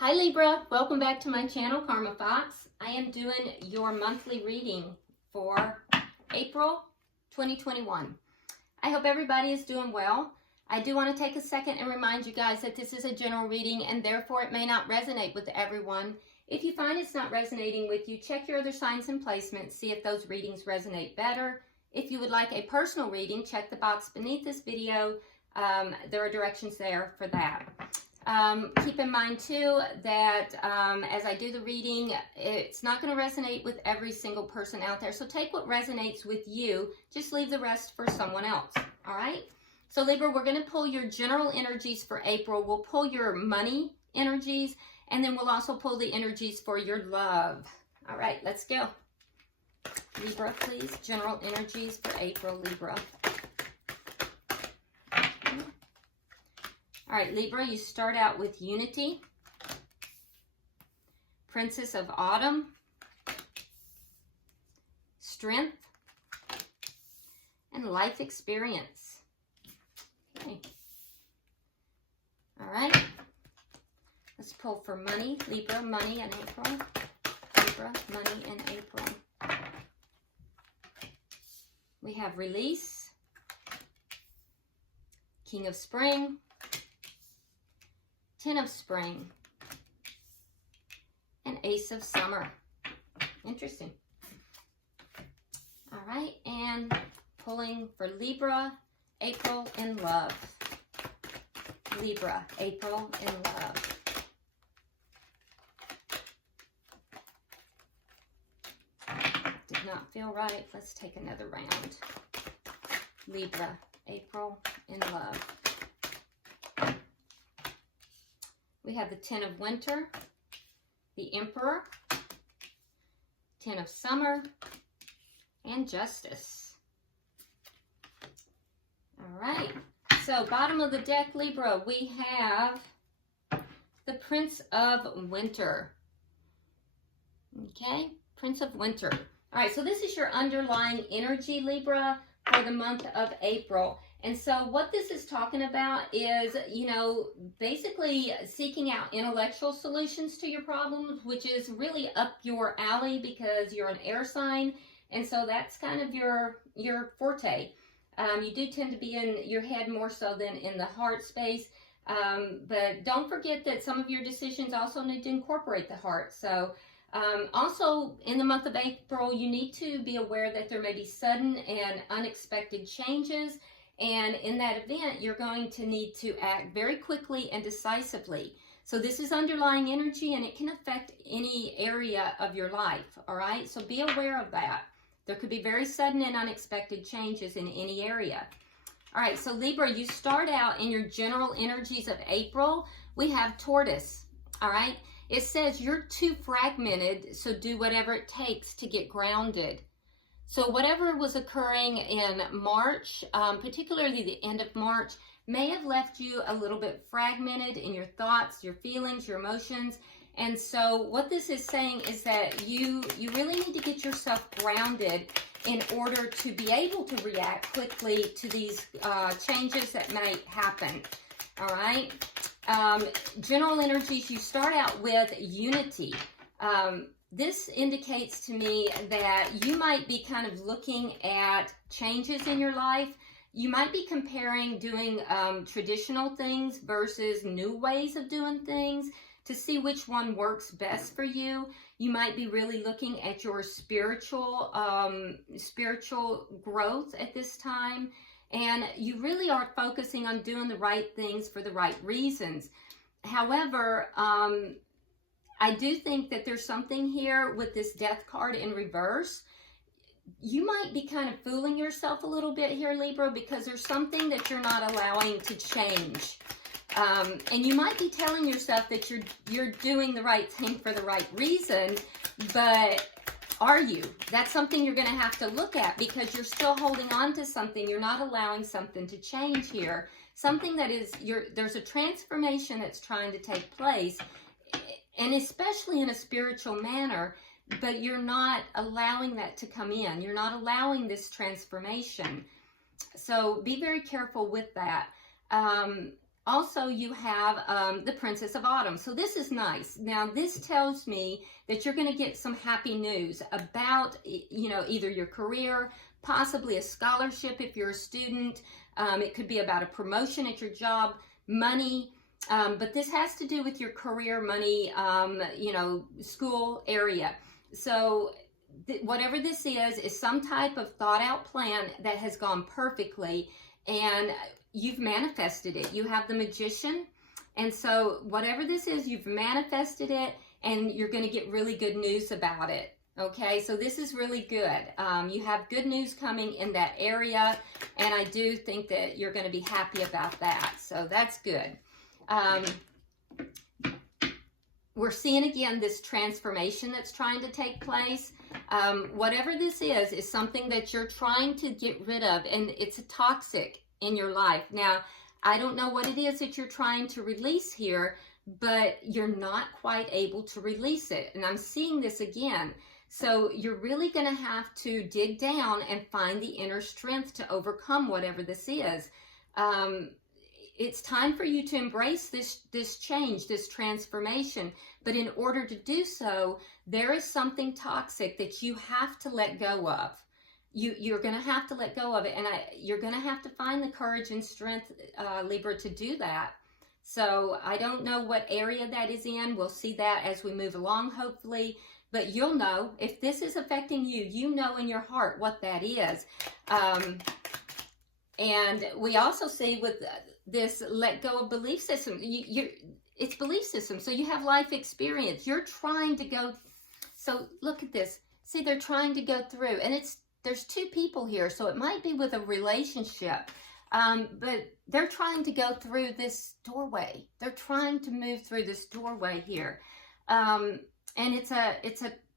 Hi Libra, welcome back to my channel, Karma Fox. I am doing your monthly reading for April 2021. I hope everybody is doing well. I do want to take a second and remind you guys that this is a general reading and therefore it may not resonate with everyone. If you find it's not resonating with you, check your other signs and placements, see if those readings resonate better. If you would like a personal reading, check the box beneath this video. There are directions there for that. Keep in mind too that as I do the reading, it's not going to resonate with every single person out there. So take what resonates with you, just leave the rest for someone else. All right. So Libra, we're going to pull your general energies for April. We'll pull your money energies, and then we'll also pull the energies for your love. All right, let's go. Libra, please. General energies for April, Libra. All right, Libra, you start out with unity, Princess of Autumn, strength, and life experience. Okay. All right. Let's pull for money, Libra, money in April. Libra, money in April. We have release, King of Spring, Ten of Spring, and Ace of Summer. Interesting. All right, and pulling for Libra, April in love. Libra, April in love. Did not feel right. Let's take another round. Libra, April in love. We have the Ten of Winter, the Emperor, Ten of Summer, and Justice. All right, so bottom of the deck, Libra, we have the Prince of Winter. Okay, Prince of Winter. All right, so this is your underlying energy, Libra, for the month of April. And so what this is talking about is, basically seeking out intellectual solutions to your problems, which is really up your alley because you're an air sign. And so that's kind of your forte. You do tend to be in your head more so than in the heart space. But don't forget that some of your decisions also need to incorporate the heart. So also in the month of April, you need to be aware that there may be sudden and unexpected changes. And in that event, you're going to need to act very quickly and decisively. So this is underlying energy and it can affect any area of your life, all right? So be aware of that. There could be very sudden and unexpected changes in any area. All right, so Libra, you start out in your general energies of April. We have Taurus, all right? It says you're too fragmented, so do whatever it takes to get grounded. So whatever was occurring in March, particularly the end of March, may have left you a little bit fragmented in your thoughts, your feelings, your emotions. And so what this is saying is that you really need to get yourself grounded in order to be able to react quickly to these changes that might happen. All right. General energies, you start out with unity. This indicates to me that you might be kind of looking at changes in your life. You might be comparing doing traditional things versus new ways of doing things to see which one works best for you. You might be really looking at your spiritual growth at this time. And you really are focusing on doing the right things for the right reasons. However, I do think that there's something here with this Death card in reverse. You might be kind of fooling yourself a little bit here, Libra, because there's something that you're not allowing to change. And you might be telling yourself that you're doing the right thing for the right reason, but are you? That's something you're going to have to look at because you're still holding on to something. You're not allowing something to change here. Something that is, there's a transformation that's trying to take place, and especially in a spiritual manner, but you're not allowing that to come in. You're not allowing this transformation. So be very careful with that. Also, you have the Princess of Autumn. So this is nice. Now, this tells me that you're going to get some happy news about, you know, either your career, possibly a scholarship if you're a student. It could be about a promotion at your job, money. But this has to do with your career, money, you know, school area. So whatever this is some type of thought out plan that has gone perfectly, and you've manifested it. You have the Magician, and so whatever this is, you've manifested it, and you're going to get really good news about it. Okay, so this is really good. You have good news coming in that area, and I do think that you're going to be happy about that. So that's good. We're seeing again this transformation that's trying to take place. Whatever this is something that you're trying to get rid of, and it's toxic in your life. Now, I don't know what it is that you're trying to release here, but you're not quite able to release it. And I'm seeing this again. So you're really going to have to dig down and find the inner strength to overcome whatever this is. It's time for you to embrace this change, this transformation. But in order to do so, there is something toxic that you have to let go of. You're going to have to let go of it, and you're going to have to find the courage and strength, Libra, to do that. So I don't know what area that is in. We'll see that as we move along, hopefully. But you'll know if this is affecting you. You know in your heart what that is. And we also see with this let go of belief system. It's belief system. So you have life experience. You're trying to go. So look at this. See, they're trying to go through, and there's two people here, so it might be with a relationship, but they're trying to go through this doorway. They're trying to move through this doorway here, and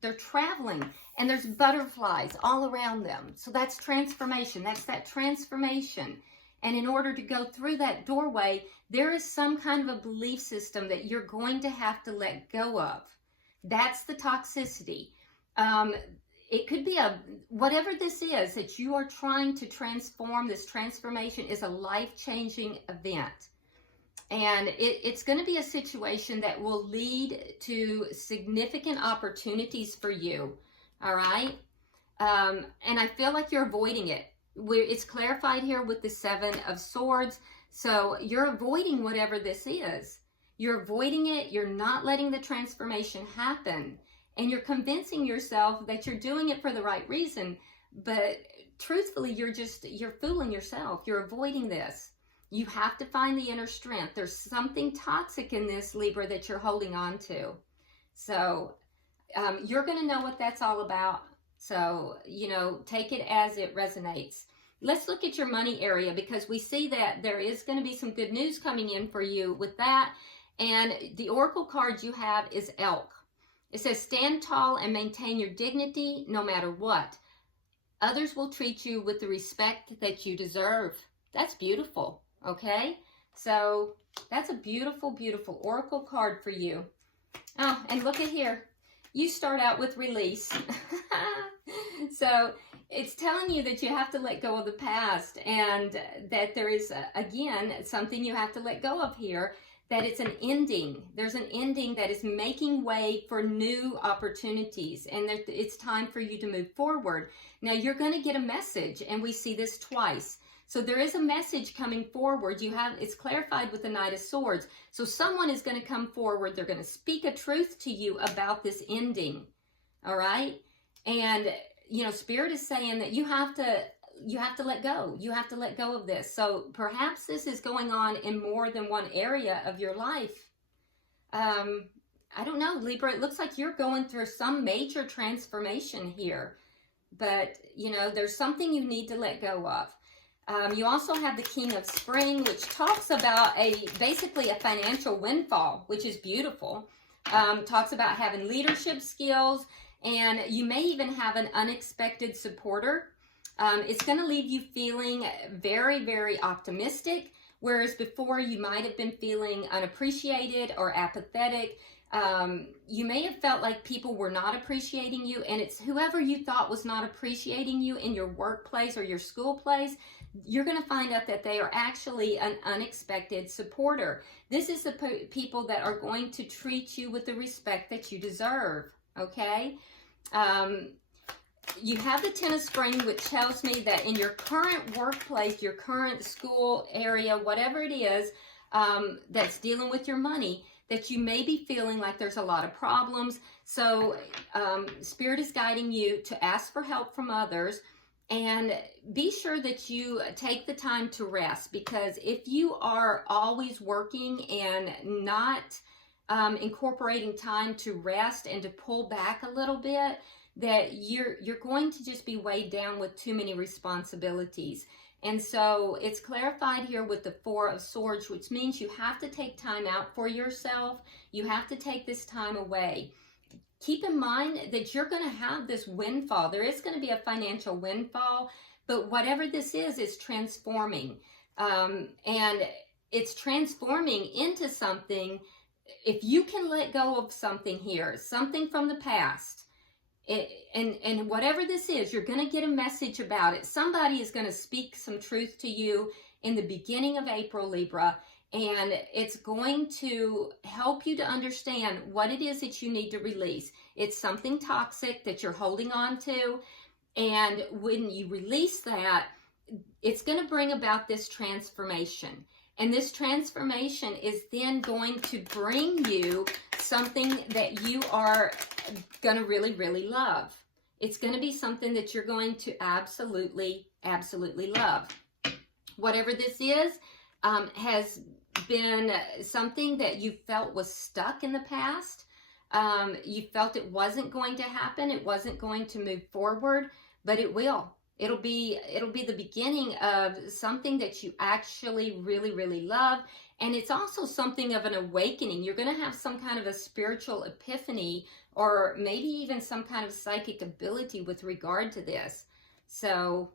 they're traveling, and there's butterflies all around them. So that's transformation. That's that transformation. And in order to go through that doorway, there is some kind of a belief system that you're going to have to let go of. That's the toxicity. It could be whatever this is that you are trying to transform. This transformation is a life-changing event. And it's going to be a situation that will lead to significant opportunities for you. All right? And I feel like you're avoiding it. It's clarified here with the Seven of Swords. So you're avoiding whatever this is. You're avoiding it. You're not letting the transformation happen. And you're convincing yourself that you're doing it for the right reason. But truthfully, you're fooling yourself. You're avoiding this. You have to find the inner strength. There's something toxic in this, Libra, that you're holding on to. So you're going to know what that's all about. So, you know, take it as it resonates. Let's look at your money area, because we see that there is going to be some good news coming in for you with that. And the oracle card you have is Elk. It says, stand tall and maintain your dignity no matter what. Others will treat you with the respect that you deserve. That's beautiful, okay? So that's a beautiful, beautiful oracle card for you. Oh, and look at here. You start out with release. So it's telling you that you have to let go of the past, and that there is, again, something you have to let go of here. That it's an ending. There's an ending that is making way for new opportunities, and that it's time for you to move forward. Now, you're going to get a message, and we see this twice. So there is a message coming forward. It's clarified with the Knight of Swords. So someone is going to come forward. They're going to speak a truth to you about this ending. All right? And, you know, Spirit is saying that you have to let go. You have to let go of this. So perhaps this is going on in more than one area of your life. I don't know, Libra. It looks like you're going through some major transformation here. But, you know, there's something you need to let go of. You also have the King of Spring, which talks about basically a financial windfall, which is beautiful. Talks about having leadership skills, and you may even have an unexpected supporter. It's going to leave you feeling very, very optimistic, whereas before you might have been feeling unappreciated or apathetic. You may have felt like people were not appreciating you, and it's whoever you thought was not appreciating you in your workplace or your school place. you're going to find out that they are actually an unexpected supporter. This is the people that are going to treat you with the respect that you deserve, okay? You have the Ten of Spring, which tells me that in your current workplace, your current school area, whatever it is that's dealing with your money, that you may be feeling like there's a lot of problems. So Spirit is guiding you to ask for help from others, and be sure that you take the time to rest, because if you are always working and not incorporating time to rest and to pull back a little bit, that you're going to just be weighed down with too many responsibilities. And so it's clarified here with the Four of Swords, which means you have to take time out for yourself. You have to take this time away. Keep in mind that you're going to have this windfall. There is going to be a financial windfall, but whatever this is transforming. And it's transforming into something. If you can let go of something here, something from the past, and whatever this is, you're going to get a message about it. Somebody is going to speak some truth to you in the beginning of April, Libra, and it's going to help you to understand what it is that you need to release. It's something toxic that you're holding on to, and when you release that, it's going to bring about this transformation. And this transformation is then going to bring you something that you are going to really, really love. It's going to be something that you're going to absolutely, absolutely love. Whatever this is, has been something that you felt was stuck in the past. You felt it wasn't going to happen. It wasn't going to move forward, but it will. It'll be the beginning of something that you actually really, really love. And it's also something of an awakening. You're going to have some kind of a spiritual epiphany, or maybe even some kind of psychic ability with regard to this. So,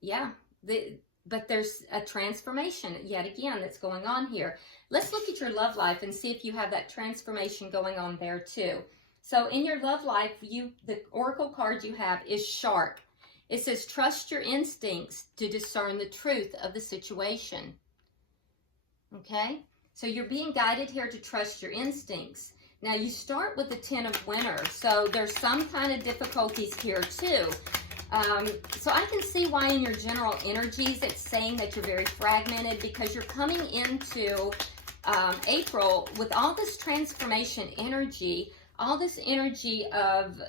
yeah, but there's a transformation yet again that's going on here. Let's look at your love life and see if you have that transformation going on there too. So in your love life, the oracle card you have is Shark. It says, trust your instincts to discern the truth of the situation. Okay? So you're being guided here to trust your instincts. Now you start with the Ten of Winter. So there's some kind of difficulties here too. So I can see why in your general energies it's saying that you're very fragmented, because you're coming into April with all this transformation energy, all this energy of,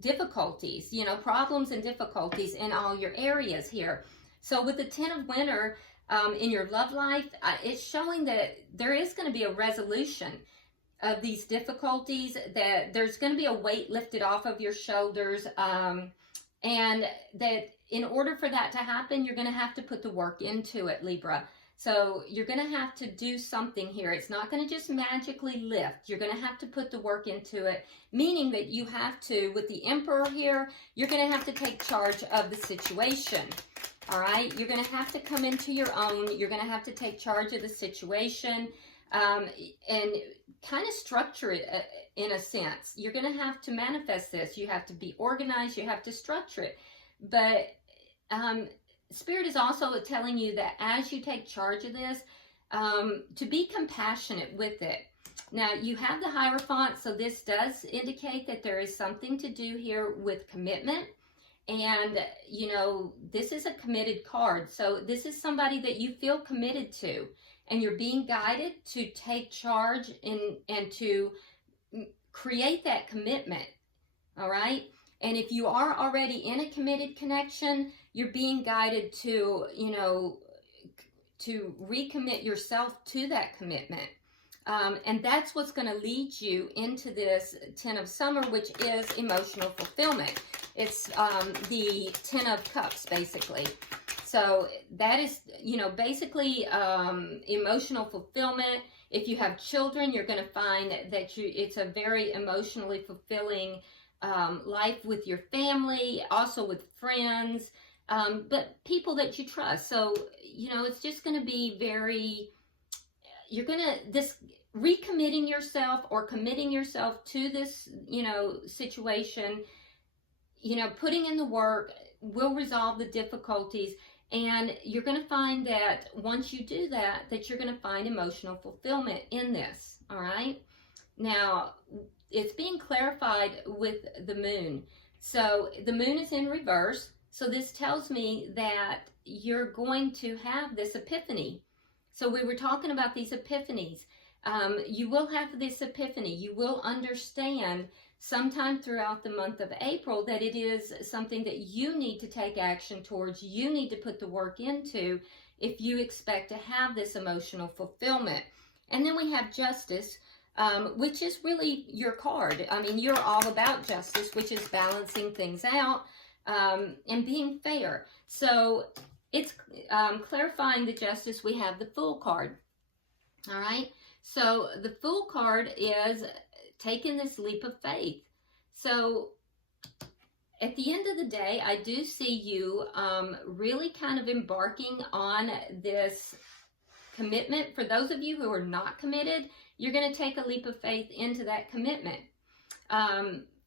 difficulties, problems and difficulties in all your areas here. So with the Ten of Winter in your love life, it's showing that there is going to be a resolution of these difficulties, that there's going to be a weight lifted off of your shoulders, and that in order for that to happen, you're going to have to put the work into it, Libra. So you're going to have to do something here. It's not going to just magically lift. You're going to have to put the work into it, meaning that you have to, with the Emperor here, you're going to have to take charge of the situation. All right? You're going to have to come into your own. You're going to have to take charge of the situation and kind of structure it in a sense. You're going to have to manifest this. You have to be organized. You have to structure it. But Spirit is also telling you that as you take charge of this, to be compassionate with it. Now, you have the Hierophant, so this does indicate that there is something to do here with commitment. And, this is a committed card. So this is somebody that you feel committed to. And you're being guided to take charge and to create that commitment. All right? And if you are already in a committed connection, you're being guided to, to recommit yourself to that commitment. And that's what's going to lead you into this Ten of Summer, which is emotional fulfillment. It's the Ten of Cups, basically. So that is, basically emotional fulfillment. If you have children, you're going to find that it's a very emotionally fulfilling life with your family, also with friends, but people that you trust. So, it's just going to be very, this recommitting yourself or committing yourself to this, situation, putting in the work will resolve the difficulties. And you're going to find that once you do that, that you're going to find emotional fulfillment in this, all right? Now, it's being clarified with the moon. So the moon is in reverse. So this tells me that you're going to have this epiphany. So we were talking about these epiphanies. You will have this epiphany. You will understand sometime throughout the month of April that it is something that you need to take action towards, you need to put the work into if you expect to have this emotional fulfillment. And then we have Justice, which is really your card. I mean, you're all about justice, which is balancing things out and being fair. So it's clarifying the Justice. We have the Fool card. All right. So the Fool card is taking this leap of faith. So at the end of the day, I do see you really kind of embarking on this commitment. For those of you who are not committed, you're going to take a leap of faith into that commitment.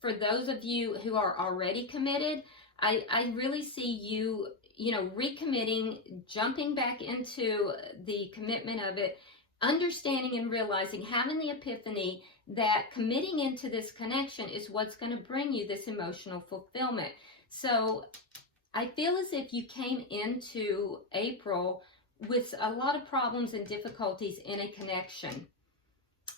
For those of you who are already committed, I really see you, recommitting, jumping back into the commitment of it, understanding and realizing, having the epiphany that committing into this connection is what's going to bring you this emotional fulfillment. So I feel as if you came into April with a lot of problems and difficulties in a connection.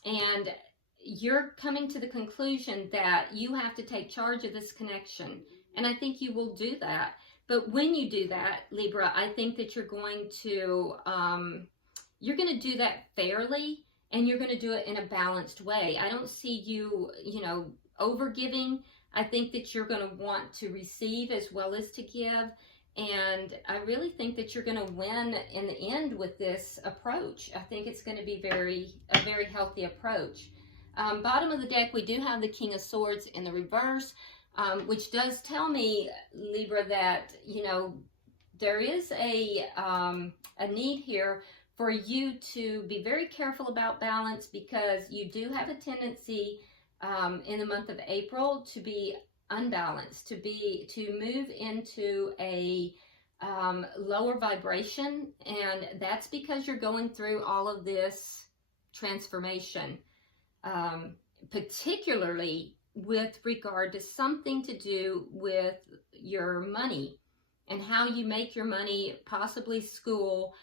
And you're coming to the conclusion that you have to take charge of this connection. And I think you will do that. But when you do that, Libra, I think that you're going to do that fairly, and you're going to do it in a balanced way. I don't see you, over-giving. I think that you're going to want to receive as well as to give. And I really think that you're going to win in the end with this approach. I think it's going to be a very healthy approach. Bottom of the deck, we do have the King of Swords in the reverse, which does tell me, Libra, that, there is a need here for you to be very careful about balance, because you do have a tendency in the month of April to be unbalanced, to move into a lower vibration, and that's because you're going through all of this transformation, particularly with regard to something to do with your money and how you make your money, possibly school,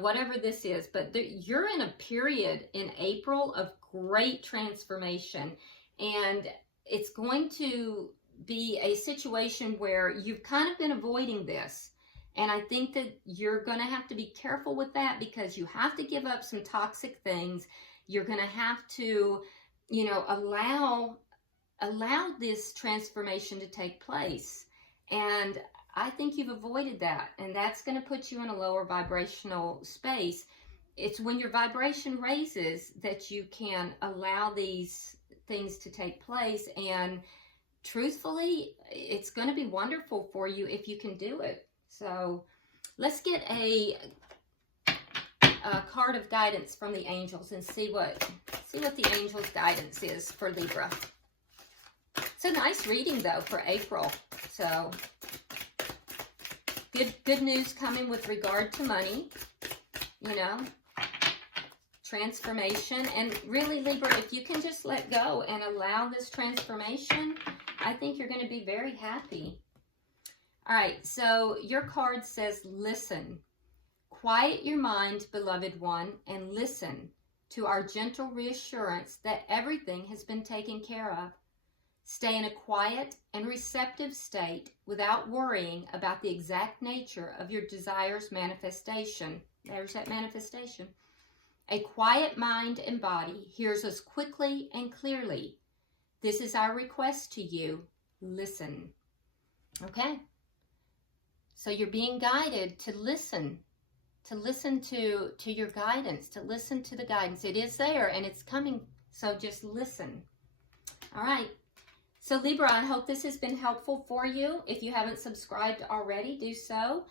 whatever this is. But you're in a period in April of great transformation, and it's going to be a situation where you've kind of been avoiding this. And I think that you're going to have to be careful with that, because you have to give up some toxic things. You're going to have to, allow this transformation to take place. And I think you've avoided that, and that's going to put you in a lower vibrational space. It's when your vibration raises that you can allow these things to take place, and truthfully, it's going to be wonderful for you if you can do it. So let's get a card of guidance from the angels and see what the angels' guidance is for Libra. It's a nice reading, though, for April. So good news coming with regard to money, transformation. And really, Libra, if you can just let go and allow this transformation, I think you're going to be very happy. All right, so your card says, listen. Quiet your mind, beloved one, and listen to our gentle reassurance that everything has been taken care of. Stay in a quiet and receptive state without worrying about the exact nature of your desire's manifestation. There's that manifestation. A quiet mind and body hears us quickly and clearly. This is our request to you. Listen. Okay? So you're being guided to listen to your guidance, to listen to the guidance. It is there and it's coming, so just listen. All right. So Libra, I hope this has been helpful for you. If you haven't subscribed already, do so.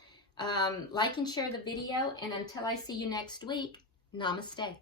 Like and share the video, and until I see you next week, namaste.